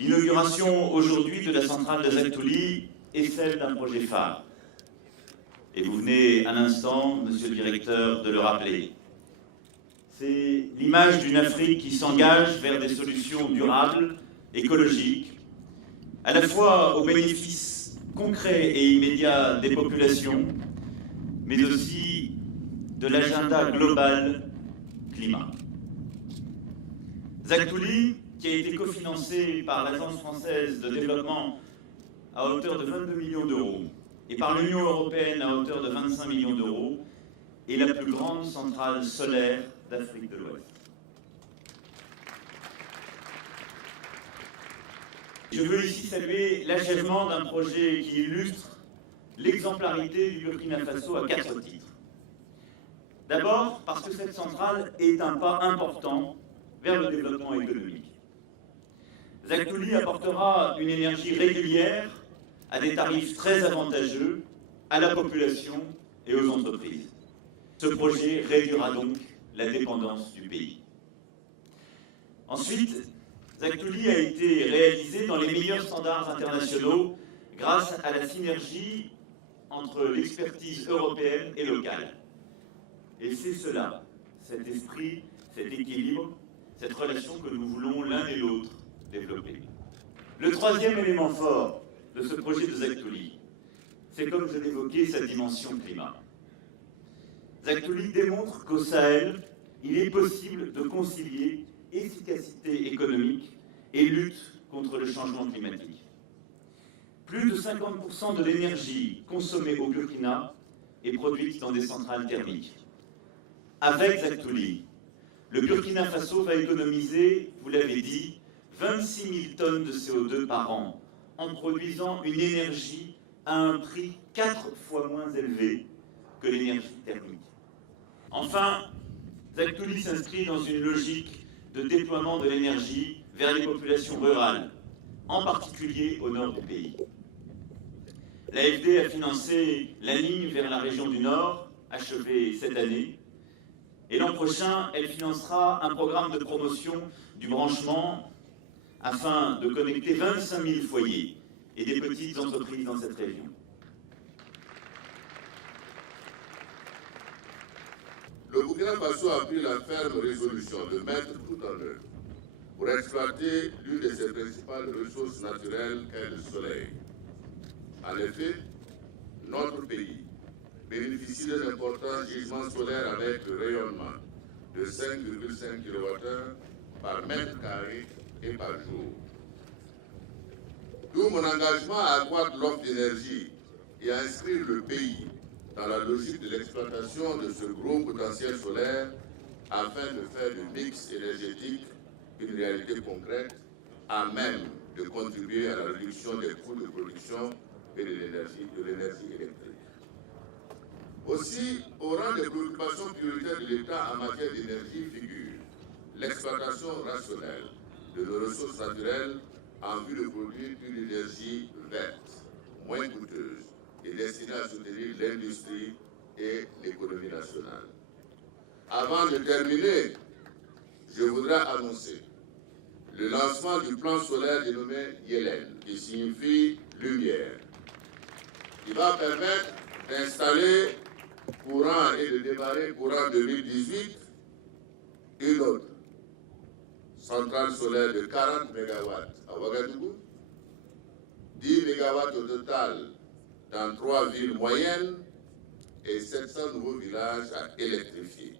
L'inauguration aujourd'hui de la centrale de Zagtouli est celle d'un projet phare. Et vous venez à l'instant, monsieur le directeur, de le rappeler. C'est l'image d'une Afrique qui s'engage vers des solutions durables, écologiques, à la fois au bénéfice concret et immédiat des populations, mais aussi de l'agenda global climat. Zagtouli, qui a été cofinancé par l'Agence française de développement à hauteur de 22 millions d'euros et par l'Union européenne à hauteur de 25 millions d'euros, est la plus grande centrale solaire d'Afrique de l'Ouest. Je veux ici saluer l'achèvement d'un projet qui illustre l'exemplarité du Burkina Faso à 4 titres. D'abord, parce que cette centrale est un pas important vers le développement économique. Zagtouli apportera une énergie régulière à des tarifs très avantageux à la population et aux entreprises. Ce projet réduira donc la dépendance du pays. Ensuite, Zagtouli a été réalisé dans les meilleurs standards internationaux grâce à la synergie entre l'expertise européenne et locale. Et c'est cela, cet esprit, cet équilibre, cette relation que nous voulons l'un et l'autre développer. Le troisième élément fort de ce projet de Zagtouli, c'est, comme je l'évoquais, sa dimension climat. Zagtouli démontre qu'au Sahel, il est possible de concilier efficacité économique et lutte contre le changement climatique. Plus de 50% de l'énergie consommée au Burkina est produite dans des centrales thermiques. Avec Zagtouli, le Burkina Faso va économiser, vous l'avez dit, 26 000 tonnes de CO2 par an, en produisant une énergie à un prix 4 fois moins élevé que l'énergie thermique. Enfin, Zagtouli s'inscrit dans une logique de déploiement de l'énergie vers les populations rurales, en particulier au nord du pays. L'AFD a financé la ligne vers la région du Nord, achevée cette année, et l'an prochain, elle financera un programme de promotion du branchement afin de connecter 25 000 foyers et des petites entreprises dans cette région. Le Burkina Faso a pris la ferme résolution de mettre tout en œuvre pour exploiter l'une de ses principales ressources naturelles qu'est le soleil. En effet, notre pays bénéficie d'un important gisement solaire avec le rayonnement de 5,5 kWh par mètre carré et par jour. D'où mon engagement à accroître l'offre d'énergie et à inscrire le pays dans la logique de l'exploitation de ce gros potentiel solaire afin de faire du mix énergétique une réalité concrète à même de contribuer à la réduction des coûts de production et de l'énergie électrique. Aussi, au rang des préoccupations prioritaires de l'État en matière d'énergie figure l'exploitation rationnelle de nos ressources naturelles en vue de produire une énergie verte, moins coûteuse et destinée à soutenir l'industrie et l'économie nationale. Avant de terminer, je voudrais annoncer le lancement du plan solaire dénommé Yelen, qui signifie lumière, qui va permettre d'installer courant et de démarrer courant 2018 une autre centrale solaire de 40 MW à Ouagadougou, 10 MW au total dans 3 villes moyennes et 700 nouveaux villages à électrifier.